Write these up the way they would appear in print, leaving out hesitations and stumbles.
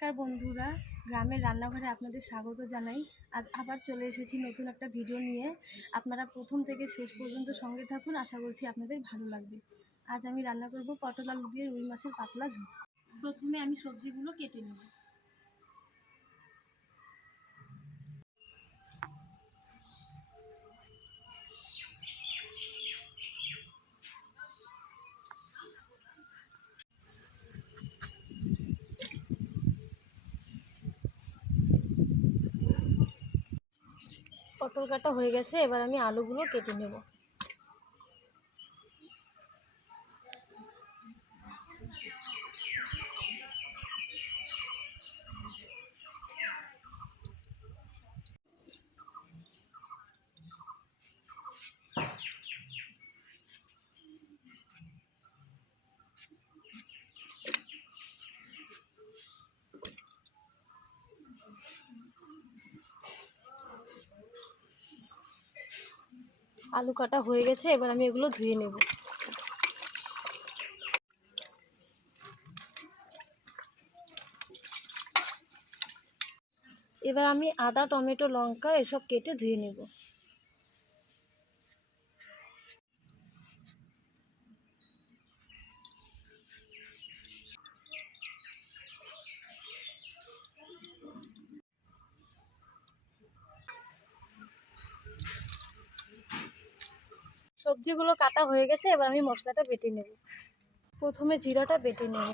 নমস্কার বন্ধুরা, গ্রামের রান্নাঘরে আপনাদের স্বাগত জানাই। আজ আবার চলে এসেছি নতুন একটা ভিডিও নিয়ে। আপনারা প্রথম থেকে শেষ পর্যন্ত সঙ্গে থাকুন, আশা করছি আপনাদের ভালো লাগবে। আজ আমি রান্না করব পটল আলু দিয়ে রুই মাছের পাতলা ঝোল। প্রথমে আমি সবজিগুলো কেটে নেব। পটল কাটা হয়ে গেছে, এবার আমি আলুগুলো কেটে নেব। আলু কাটা হয়ে গেছে, এবার আমি এগুলো ধুয়ে নেব। এবার আমি আদা, টমেটো, লঙ্কা এসব কেটে ধুয়ে নেব। সবজিগুলো কাটা হয়ে গেছে, এবার আমি মশলাটা বেটে নেব। প্রথমে জিরাটা বেটে নেব।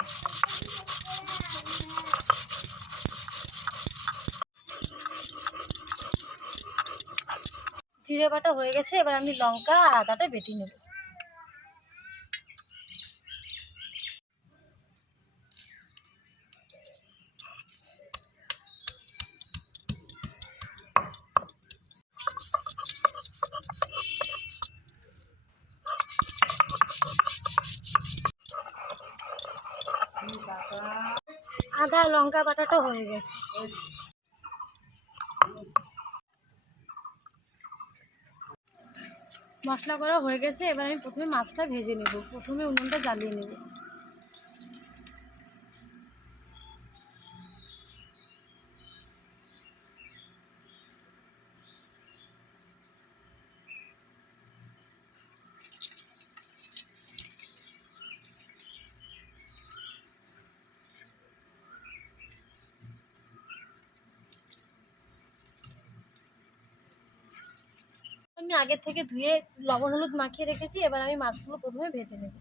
জিরে বাটা হয়ে গেছে, এবার আমি লঙ্কা আর আদাটা বেটে নেব। আদা লঙ্কা বাটাটা হয়ে গেছে। মশলা করা হয়ে গেছে, এবার আমি প্রথমে মাছটা ভেজে নেব। প্রথমে উনুনটা জ্বালিয়ে নেব। আমি আগের থেকে ধুয়ে লবণ হলুদ মাখিয়ে রেখেছি, এবার আমি মাছগুলো প্রথমে ভেজে নেব।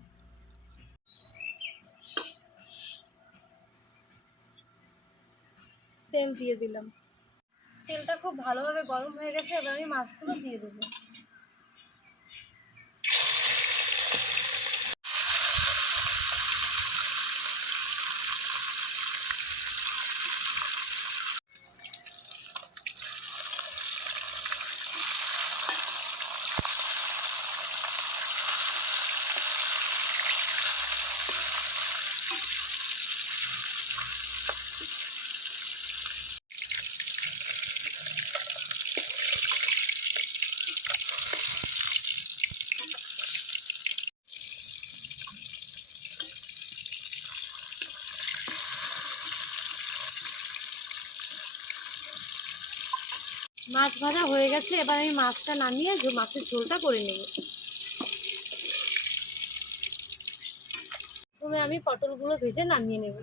তেল দিয়ে দিলাম। তেলটা খুব ভালোভাবে গরম হয়ে গেছে, এবার আমি মাছগুলো দিয়ে দেবো। মাছ ভাজা হয়ে গেছে, এবার আমি মাছটা নামিয়ে মাছের ঝোলটা করে নেব। প্রথমে আমি পটলগুলো ভেজে নামিয়ে নেব।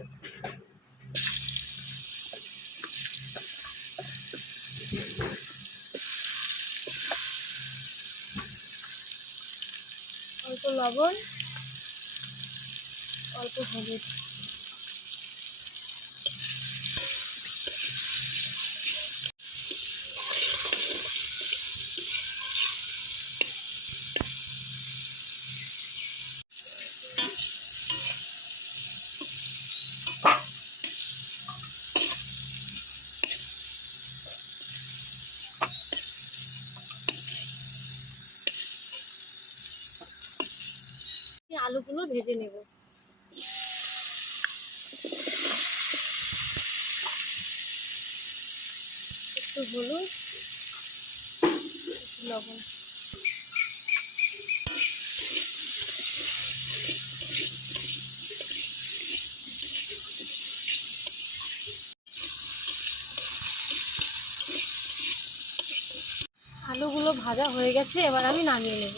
অল্প লবণ, অল্প হলুদ। আলুগুলো ভেজে নেব। একটু হলুদ, একটু লবণ। আলুগুলো ভাজা হয়ে গেছে, এবার আমি নামিয়ে নেব।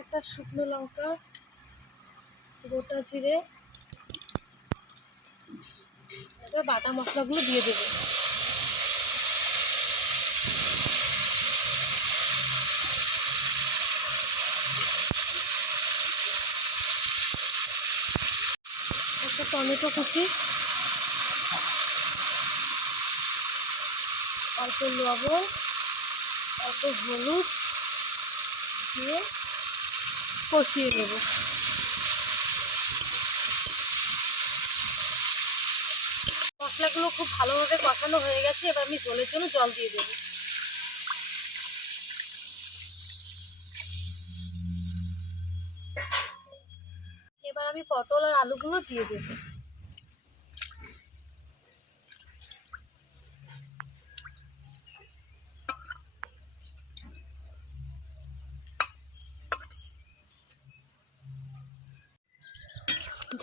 একটা শুকনো লঙ্কা, গোটা জিরে, এবার বাটা মশলাগুলো দিয়ে দেবো। একটা টমেটো কুচি, অল্প লবণ, অল্প হলুদ দিয়ে কষিয়ে নেব। মশলাগুলো খুব ভালোভাবে কষানো হয়ে গেছে, এবার আমি ঝোলের জন্য জল দিয়ে দেবো। এবার আমি পটল আর আলুগুলো দিয়ে দেবো।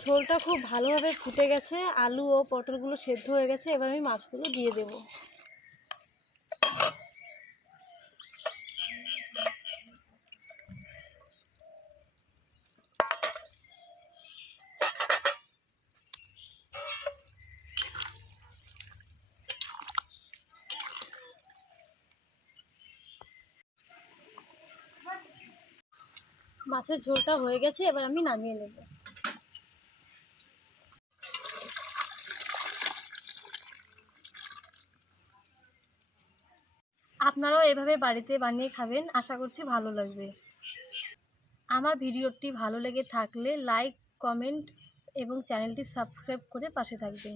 ঝোলটা খুব ভালোভাবে ফুটে গেছে, আলু ও পটলগুলো সেদ্ধ হয়ে গেছে, এবার আমি মাছগুলো দিয়ে দেব। মাছের ঝোলটা হয়ে গেছে, এবার আমি নামিয়ে নেব। আপনারাও এভাবে বাড়িতে বানিয়ে খাবেন, আশা করছি ভালো লাগবে। আমার ভিডিওটি ভালো লেগে থাকলে লাইক, কমেন্ট এবং চ্যানেলটি সাবস্ক্রাইব করে পাশে থাকবেন।